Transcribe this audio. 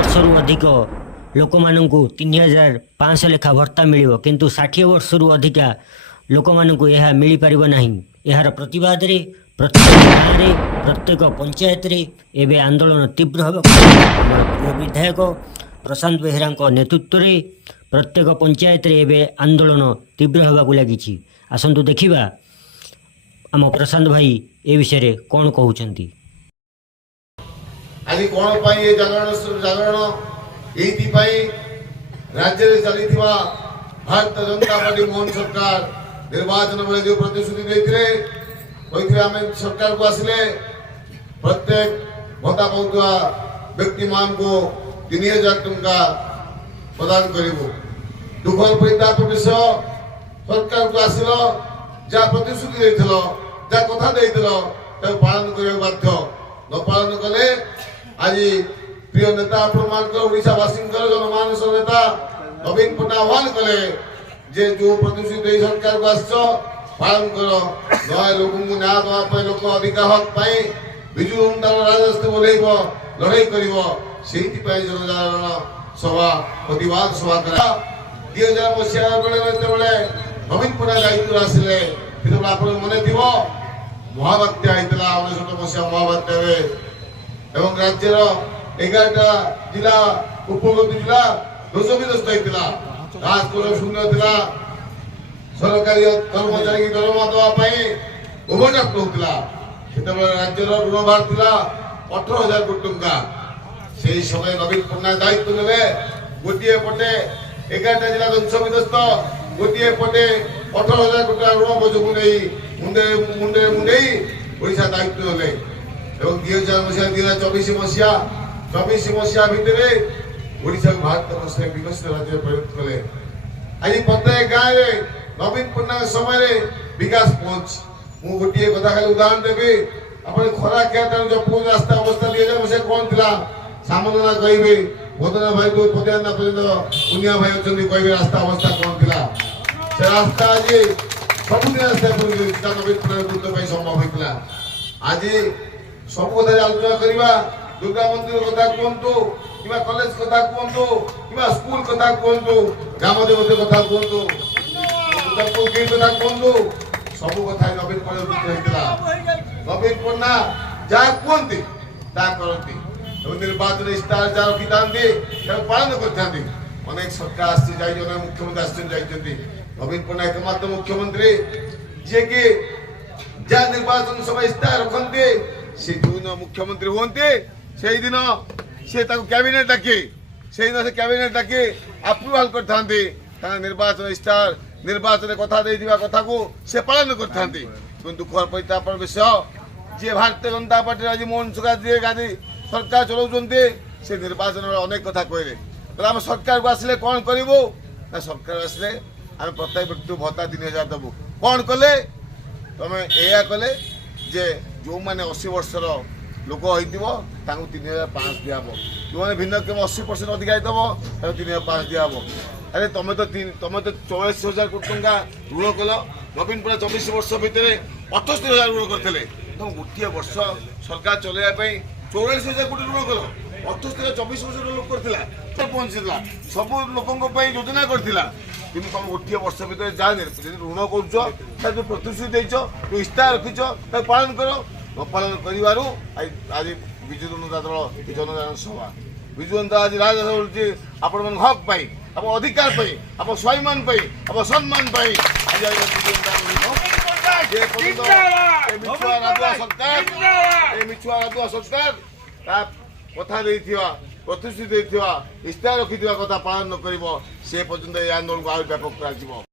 वर्षरू अधिक लोक मानू 3500 लेखा भत्ता मिल किंतु 60 वर्षरू अधिका लोक मानू यह मिल पार ना। यार प्रतिवाद रे प्रत्येक गाँव में प्रत्येक पंचायत रे एवं आंदोलन तीव्र हो विधायक प्रशांत बेहेरा नेतृत्व में प्रत्येक पंचायत रे एवं आंदोलन तीव्र होगा लगी। आसतु देखा आम प्रशांत भाई ए विषय कौन कहते आज कौन पाई जागरण ये राज्य में चली भारतीय जनता पार्टी मोहन सरकार निर्वाचन बेले जो प्रतिश्रुति देते आम सरकार को आसिले प्रत्येक भत्ता पाऊा व्यक्ति मान को 3000 टंका प्रदान करूँ। दुखर परिताप विषय सरकार को आसिल जहाँ प्रतिश्रुति देथिल जहाँ कथा देथिल पालन करने बाध्य न पालन कले आज प्रिय नेता आपण ओडावासी जनमानस नेता नवीन पट्टनायक आह्वान कले जे जो प्रतिश्रुति सरकार को आस पालन कर नए लोक न्याय देवाई लोक अधिकार हक पाई विजु जनता राजस्थ बोलेब लड़ाई कर जनजागरण सभा प्रतिवाद सभा करा 2000 मसीहा बेले नवीन पट्टनायक दायित्व आसिले आप मन थी महाबात्या होता 19 मसीहा महाबात्या एवं राज्यर 11टा जिला उपकूल जिला ध्वंसविध्वस्त होता राजकोष शून्य था सरकारी कर्मचारी दरमा देवाई ओभरड्राफ्ट होता राज्यर ऋण भार था 18,000 कोटी टंका से समय नवीन पट्टनायक दायित्व ने गोटे पटे 11टा जिला ध्वंसविध्वस्त गोटे पटे 18,000 कोटी ऋण बोझ को नहीं मुंडे मुंडे मुंडे ओडिशा दायित्व ने 2000 मसीहा 2024 मसीहा 24 मसीहा भितर ओडिशा भारत वर्ष विकसित राज्य परिणत कले। आज प्रत्येक गाँव में नवीन पट्टनायक समय विकास पहुंच मु गोटे कथा खाली उदाहरण देवी अपने खरा क्या जब रास्ता अवस्था 2000 मसीहा कौन था सामना कहे भोदना भाई को पदाना पर्यटन पुनिया भाई अच्छा कहे रास्ता अवस्था कौन था से रास्ता आज सबुदिन रास्ता नवीन पट्टनायक संभव होता। आज सब कथा आलोचना करवा दुर्गा मंदिर कथा कहतु कि कॉलेज कथा कहतु कि स्कूल कथा कहतु ग्राम देवती कथा कहतु कथा कहतु सब कथा नवीन पट्टनायक नवीन पट्टनायक जहाँ कहते करती निर्वाचन इस्तार जहाँ रखी था पालन करते अनेक सरकार मुख्यमंत्री आसती नवीन पट्टनायक एकमात्र मुख्यमंत्री जी कि जहाँ निर्वाचन सभा इस्तार रखते से जो दिन मुख्यमंत्री होते से दिन से कैबिनेट डाके से दिन से कैबिनेट डाके अप्रुवाल करते निर्वाचन इस्तार निर्वाचन कथा कथा को से पालन करते दुखर परिताप विषय जी भारतीय जनता पार्टी आज मोहन सरकार जी सरकार चलाते से निर्वाचन अनेक कथा कहले आम सरकार को आसिले कौन करूँ ना सरकार आसिले आम प्रत्येक व्यक्ति भत्ता 3000 देवु कौन कले तुम या कले जे जो मैंने 80 वर्षर लोक हो 3500 दिहब जो मैंने भिन्नक्षम 80% अधिक दब 3500 दिहब। अरे तुम तो 44,000 कोटी टंका ऋण कल नवीन पट्टनायक 24 वर्ष भितर 78,000 ऋण करते तुम गोटे वर्ष सरकार चलैया 44,000 कोटी ऋण कल 24 वर्ष लोक कर पहुंचला सब लोक योजना करथिला कि तुम गोटे वर्ष भितर जहाँ ऋण कर प्रतिश्रुति जो इस्तार रखीच पालन कर न पालन कर आज विजु जनता दल जनजागरण सभा विजु जनता आज राजनीति आपण मन हक पाई आप अधिकार पाई आप स्वाभिमान पाई आप सम्मान पाई आज मिछुआ सरकार कथा प्रतिश्रुति इस्तार रखी कथा पालन न कर से पर्यटन आंदोलन को आहुरी व्यापक कर।